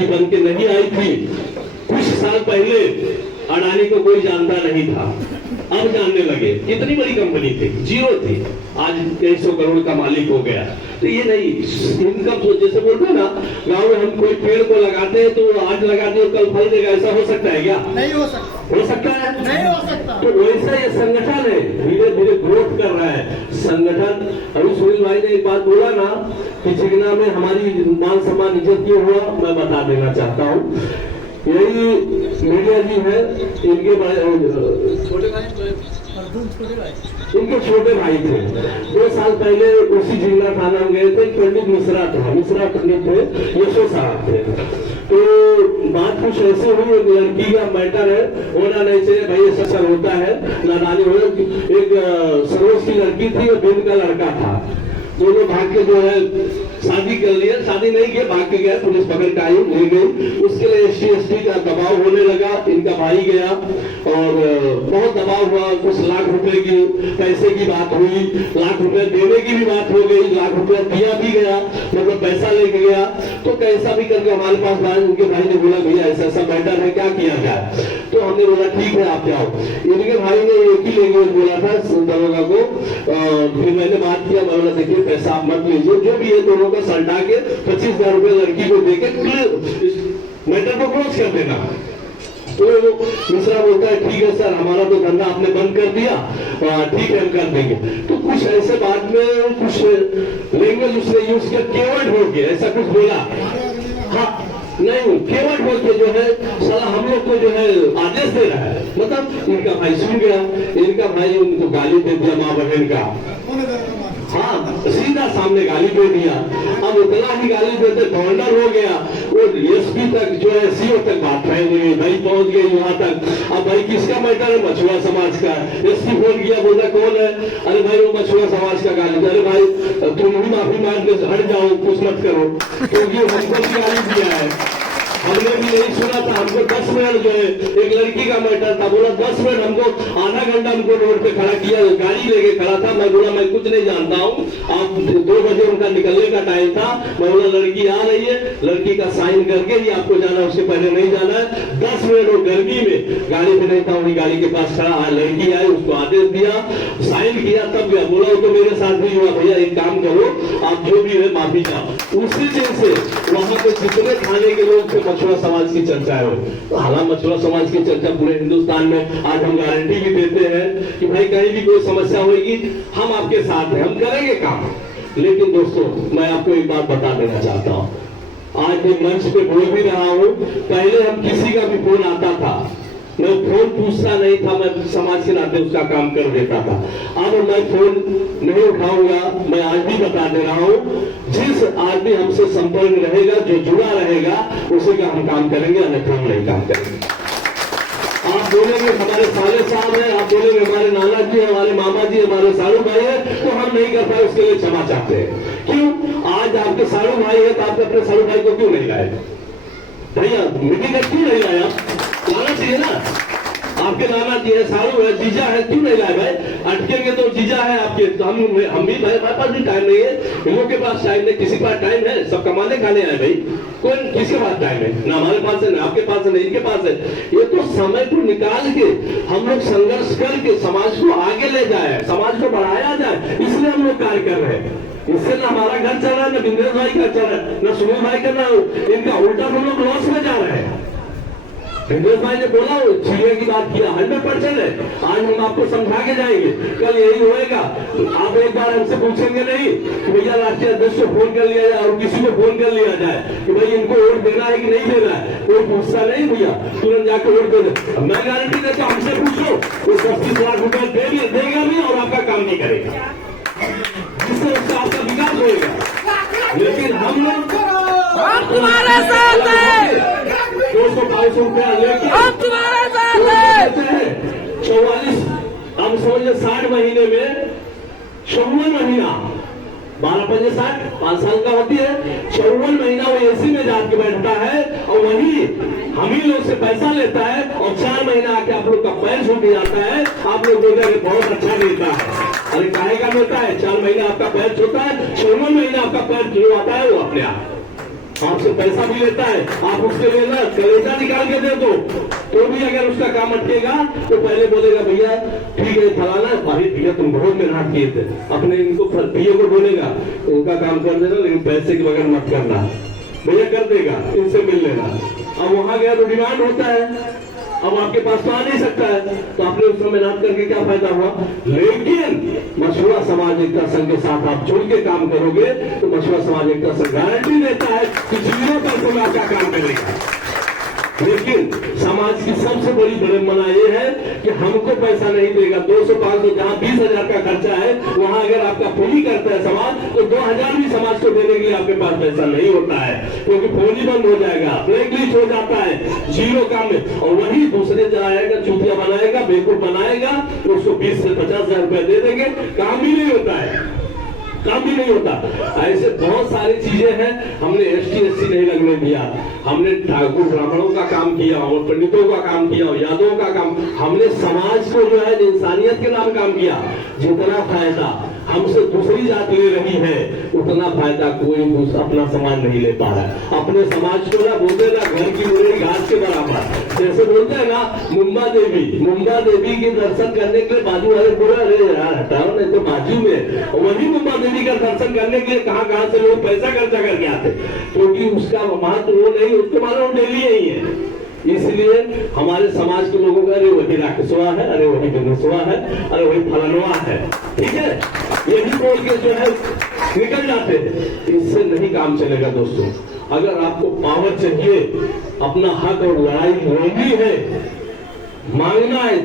अभी बन के नहीं आई थी। कुछ साल पहले अडानी को कोई जानता नहीं था, अब जानने लगे। कितनी बड़ी कंपनी थी, जीरो थी, आज कई सौ करोड़ का मालिक हो गया। तो ये नहीं, इनकम जैसे बोलते हैं ना, गांव में हम कोई पेड़ को लगाते हैं तो आज लगाते हो कल फल देगा, ऐसा हो सकता है क्या? नहीं हो सकता। हो सकता है? नहीं हो सकता। तो वैसा ये संगठन है, धीरे धीरे ग्रोथ कर रहा है संगठन। अभी सुनील भाई ने एक बात बोला ना कि चिकना में हमारी मान सम्मान इज्जत क्यों हुआ, मैं बता देना चाहता हूँ। यही मीडिया जी है, इनके इनके छोटे भाई थे। 2 साल पहले उसी जिला थाना में गए थे, पंडित मिश्रा पंडित थे, यशो साहब थे। तो बात कुछ ऐसे हुई, एक लड़की का मैटर है, होना नहीं चाहिए भाई, ये सच होता है, नादानी हो। एक सरोज की लड़की थी और दिन का लड़का था, दोनों भाग के जो है शादी कर लिया, शादी नहीं किया, भाग के गया, पुलिस पकड़ के आई, ले गई। उसके लिए SC/ST का दबाव होने लगा, इनका भाई गया और बहुत दबाव हुआ, कुछ लाख रुपए की पैसे की बात हुई, लाख रुपए देने की भी बात हो गई, लाख रुपया दिया भी गया, मतलब पैसा लेके गया। तो कैसा भी करके हमारे पास आए, उनके भाई ने बोला भैया ऐसा ऐसा मैटर है, क्या किया जाए? तो हमने बोला ठीक है आप जाओ। इनके भाई ने एक ही लैंग्वेज बोला था दरोगा को। फिर मैंने बात किया, मैं बोला देखिए पैसा आप मत लीजिए, जो भी है दोनों का सल्टा के 25,000 रुपए लड़की को देके मैटर को क्लोज कर देना। तो दूसरा बोलता है ठीक है सर, हमारा तो धंधा आपने बंद कर दिया, ठीक है हम कर देंगे। तो कुछ ऐसे बाद में कुछ लैंग्वेज उसने यूज किया, केवट हो गया, ऐसा कुछ बोला। हाँ नहीं, केवट बोल के जो है साला हम लोग को जो है आदेश दे रहा है। मतलब इनका भाई सुन गया, इनका भाई उनको गाली दे दिया माँ बहन का। हाँ सीधा सामने गाली दे दिया। अब उतना ही गाली देते गवर्नर हो गया, वो SP तक जो है CO तक बात फैल गई, भाई पहुंच गई वहां तक। अब भाई किसका मैटर है? मछुआ समाज का। SP फोन किया, बोला कौन है? अरे भाई वो मछुआ समाज का गाली। अरे भाई तुम भी माफी मांग के हट जाओ, कुछ मत करो, क्योंकि हमको भी गाली दिया है। हमने भी नहीं सुना था, हमको 10 मिनट जो है एक लड़की का मैटर था, बोला 10 मिनट, हमको आधा घंटा हमको रोड पे खड़ा किया, गाड़ी लेके खड़ा था। मैं बोला मैं कुछ नहीं जानता हूँ, आप 2 बजे उनका निकलने का टाइम था। मैं बोला लड़की आ रही है, लड़की का साइन करके ही आपको जाना, उससे पहले नहीं जाना है। 10 मिनट वो गर्मी में गाड़ी पे नहीं था, उन्हीं गाड़ी के पास खड़ा, लड़की आई, उसको आदेश दिया, साइन किया, तब गया। बोला वो तो मेरे साथ भी हुआ, भैया एक काम करो आप जो भी है माफी चाहो। उसी दिन से वहां पे जितने थाने के लोग थे मछुआ समाज की चर्चा है। तो हालांकि मछुआ समाज की चर्चा पूरे हिंदुस्तान में, आज हम गारंटी भी देते हैं कि भाई कहीं भी कोई समस्या होगी हम आपके साथ हैं, हम करेंगे काम। लेकिन दोस्तों मैं आपको एक बात बता देना चाहता हूँ, आज मैं मंच पे बोल भी रहा हूँ, पहले हम किसी का भी फोन आता था, मैं फोन पूछता नहीं था, मैं समाज के नाते उसका काम कर देता था। अब मैं फोन नहीं उठाऊंगा। मैं आज भी बता दे रहा हूँ, जिस आदमी हमसे संपर्क रहेगा, जो जुड़ा रहेगा, उसी का हम काम करेंगे, अन्यथा हम नहीं काम करेंगे। आप बोलेंगे हमारे साले साहब है, आप बोलेंगे हमारे नाना जी, हमारे मामा जी, हमारे सालू भाई है, तो हम नहीं कर पाए, उसके लिए क्षमा चाहते हैं। क्यों? आज आपके सालू भाई है तो आप अपने सालू भाई को क्यों नहीं लाए? भैया मीटिंग क्यों नहीं लाया? लाना चाहिए ना। आपके नाना जी है, सालू है, जीजा है, क्यों नहीं लाए भाई? अटकेंगे तो जीजा है आपके, तो हम भी भाई, हमारे पास भी टाइम नहीं है, इन लोग के पास टाइम नहीं, किसी के पास टाइम है? सब कमाने खाने आए भाई, कौन किसके पास टाइम है? ना हमारे पास है, ना आपके पास है, ना इनके पास है। ये तो समय को निकाल के हम लोग संघर्ष करके समाज को आगे ले जाए, समाज को बढ़ाया जाए, इसलिए हम लोग कार्य कर रहे हैं। इससे ना हमारा घर चल रहा है, ना बिंदेश भाई का चल रहा है, ना सुनील भाई का, ना इनका, उल्टा हम लोग लॉस में जा रहे हैं। बिंदेश भाई ने बोला चिड़िया की बात किया, 100% है। आज हम आपको समझा के जाएंगे, कल यही होएगा। आप एक बार हमसे पूछेंगे नहीं कि भैया राष्ट्रीय अध्यक्ष को फोन कर लिया जाए और किसी को फोन कर लिया जाए कि भाई इनको वोट देना है कि नहीं देना है, कोई पूछता नहीं भैया, तुरंत जाकर वोट दे दे। मैं गारंटी देता हूं, हमसे पूछो, वो 25 लाख रुपए देगा भी और आपका काम नहीं करेगा, जिससे उसका आपका विकास होगा। लेकिन हम लोग तुम्हारे साथ हैं, 200-500 रुपया लेके हम तुम्हारे साथ हैं। 44, अब समझिए 60 महीने में 54 महीना, 12-5-60, 5 साल का होती है, 54 महीना वो AC में जाके बैठता है और वही हम ही लोग से पैसा लेता है और 4 महीना आके आप लोग का पैर छूट जाता है। आप लोग बोलते हैं बहुत अच्छा नेता है। अरे काहे का नेता है? 4 महीना आपका पैर छूटा है, 54 महीना आपका पैर छुड़वाता है वो अपने आप। आपसे पैसा भी लेता है, आप उसके लिए ना कलेजा निकाल के दे दो तो भी अगर उसका काम अटकेगा तो पहले बोलेगा भैया ठीक है फलाना भाई भैया तुम बहुत मेहनत किए थे, अपने इनको पीए को बोलेगा उनका काम कर देना लेकिन पैसे के बगैर मत करना, भैया कर देगा इनसे मिल लेना। अब वहां गया तो डिमांड होता है, अब आपके पास तो आ नहीं सकता है, तो आपने उसमें मेहनत करके क्या फायदा हुआ। लेकिन मशहूरा समाज एकता संघ के साथ आप जुड़ के काम करोगे तो मशहूरा समाज एकता संघ गारंटी देता है कि 0% में आपका काम करेगा। लेकिन समाज की सबसे बड़ी विडंबना ये है कि हमको पैसा नहीं देगा, 200-500 जहां 20,000 का खर्चा है वहां अगर आपका पूरी करता है समाज तो 2,000 भी समाज को देने के लिए आपके पास पैसा नहीं होता है, क्योंकि पूंजी बंद हो जाएगा, ब्लैकलिस्ट हो जाता है, जीरो काम में। और वही दूसरे जाएगा, चूतिया बनाएगा, बेवकूफ बनाएगा, तो उसको 20 से 50,000 रुपए दे देंगे, काम भी नहीं होता है, काम भी नहीं होता। ऐसे बहुत सारी चीजें हैं। हमने ST/SC नहीं लगने दिया, हमने ठाकुर ब्राह्मणों का काम किया और पंडितों का काम किया और यादवों का काम, हमने समाज को जो है इंसानियत के नाम काम किया। जितना फायदा हमसे दूसरी जात ले रही है उतना फायदा कोई अपना समाज नहीं ले पा रहा है। अपने समाज को ना बोलते ना घर की मुरई घास के बराबर, जैसे बोलते हैं ना मुंबा देवी के दर्शन करने के लिए बाजू वाले बोला अरे यार हटाओ नहीं तो बाजू में, वही मुंबा देवी का दर्शन करने के लिए कहां से लोग पैसा खर्चा करके आते, क्योंकि उसका महत्व वो नहीं, उसके मानो डेली यही है। इसलिए हमारे समाज के लोगों का अरे वही राकेशवा है, अरे वही गणेशवा है, अरे वही फलानवा है, ठीक है, यही बोल के जो है निकल जाते हैं। इससे नहीं काम चलेगा दोस्तों। अगर आपको पावर चाहिए, अपना हक और लड़ाई लड़नी है, मांगना है,